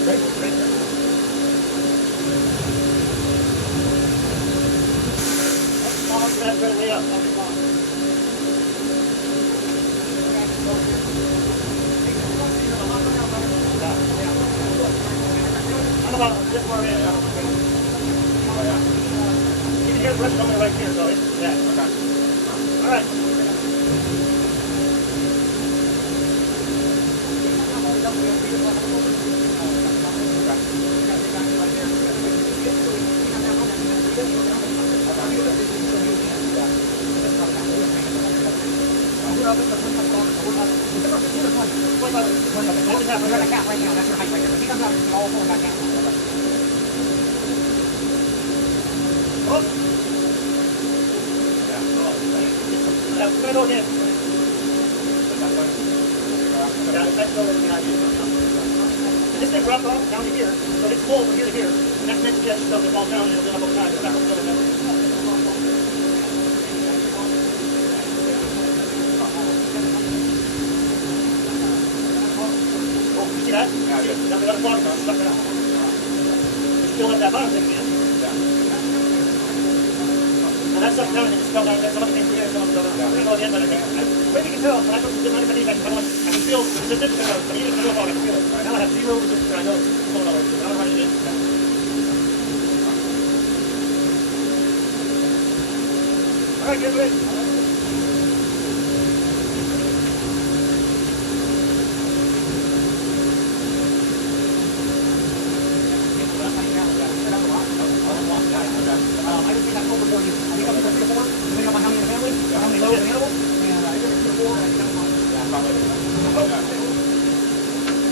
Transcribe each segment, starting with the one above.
Right there. That's right way up. How about this more in? You can hear the brush coming right here, so it's, yeah. Okay. All right. This thing drops off down to here, so it's full from here to here, and that's meant to catch stuff that falls down and it'll go up over time. Oh, you see that? Yeah, good. That's what I'm talking about. Suck it out. You still have that bottom thing again. Yeah. And that sucks down and it just fell down. That's some other thing here, some other stuff. I'm going to go again, but I think, maybe you can tell, when I put the knife I can feel the resistance, but even if I don't, I can feel it. Now I have zero resistance, and I know it's going on. I don't know how to do it. All right, get ready. I just think that's over for you. I think I'm going to 3 or 4, depending on how many in the family, how many loads available, and I give it 3 or 4, and I count them on.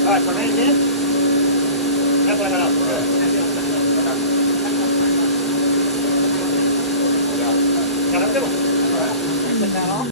All right, for man again. That's what I got out. Got a good one. All right. Put that on.